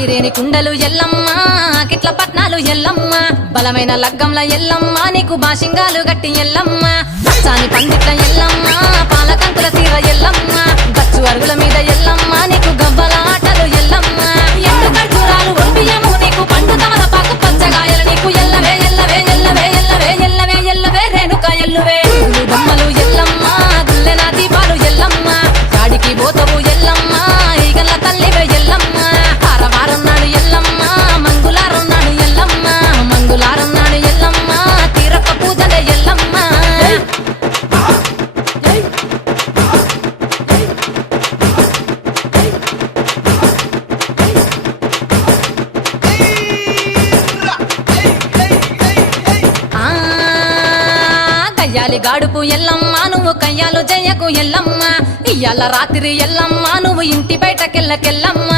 ఐరేని కుండలు ఎల్లమ్మ కిట్ల పట్నాలు ఎల్లమ్మ బలమైన లగ్గంల ఎల్లమ్మ నీకు బాషింగాలు గట్టి ఎల్లమ్మ పచ్చాని పందిట్ల ఎల్లమ్మ పాలకంకుల సీర ఎల్లమ్మ గచ్చు అరుగుల మీద ఎల్లమ్మ నీకు గవ్వల ఆటలు ఎల్లమ్మ ఎండు ఖర్జూరాలు ఒంటియము నీకు పండు తమలపాకు పచ్చగాయలు నీకు ఎల్లవే ఎల్లవే ఎల్లవే ఎల్లవే ఎల్లవే ఎల్లవే రేణుక ఎల్లువే బొమ్మలు ఎల్లమ్మ గుల్లెన దీపాలు ఎల్లమ్మ గాడికి పోతవు ఎల్లమ్మ ఈగల తల్లివే ఎల్లమ్మ వారం నాడు ఎల్లమ్మ మంగులారం నాడు ఎల్లమ్మ మంగులారం నాడు ఎల్లమ్మ తీరప్ప పూజలే ఎల్లమ్మ కయ్యాలి గాడుపు ఎల్లమ్మ నువ్వు కయ్యాలు జయ్యకు ఎల్లమ్మ ఇయ్యాల రాత్రి ఎల్లమ్మ నువ్వు ఇంటి బయటకెళ్ళకెళ్ళమ్మ